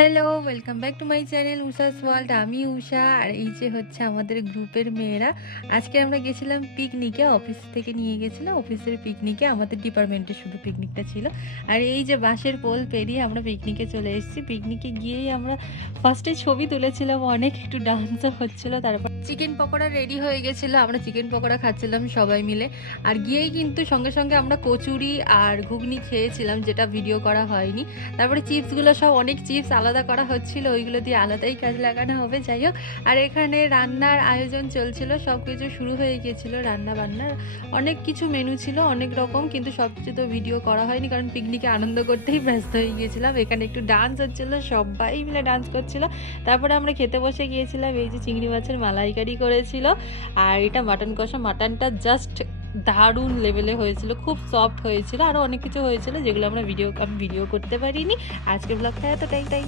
Hello, welcome back to my channel উষাস world. আমি উষা, আর এই যে হচ্ছে আমাদের গ্রুপের মেয়েরা। আজকে আমরা গেছিলাম পিকনিকে, অফিস থেকে নিয়ে গেছিলো অফিসের পিকনিকে। আমাদের ডিপার্টমেন্টের শুধু পিকনিকটা ছিল। আর এই যে বাঁশের পোল পেরিয়ে আমরা পিকনিকে চলে এসেছি। পিকনিকে গিয়েই আমরা ফার্স্টে ছবি তুলেছিলাম অনেক, একটু ডান্সও হচ্ছিল। তারপর চিকেন পকোড়া রেডি হয়ে গেছিলো, আমরা চিকেন পকোড়া খাচ্ছিলাম সবাই মিলে। আর গিয়েই কিন্তু সঙ্গে সঙ্গে আমরা কচুরি আর ঘুগনি খেয়েছিলাম, যেটা ভিডিও করা হয়নি। তারপরে চিপসগুলো সব অনেক চিপস আলাদা করা হচ্ছিল, ওইগুলো দিয়ে আলাদাই কাজ লাগানো হবে, যাই হোক। আর এখানে রান্নার আয়োজন চলছিল, সব কিছু শুরু হয়ে গিয়েছিল। রান্না বান্নার অনেক কিছু মেনু ছিল, অনেক রকম, কিন্তু সব কিছু তো ভিডিও করা হয়নি, কারণ পিকনিকে আনন্দ করতেই ব্যস্ত হয়ে গিয়েছিলাম। এখানে একটু ডান্স হচ্ছিল, সবাই মিলে ডান্স করছিল। তারপরে আমরা খেতে বসে গিয়েছিলাম। এই যে চিংড়ি মাছের মালাইকারি করেছিল, আর এটা মাটন কষা। মাটনটা জাস্ট দারুণ লেভেলে হয়েছিল, খুব সফট হয়েছিল। আরও অনেক কিছু হয়েছিল যেগুলো আমি ভিডিও করতে পারিনি। আজকের ব্লগটা এতটাই।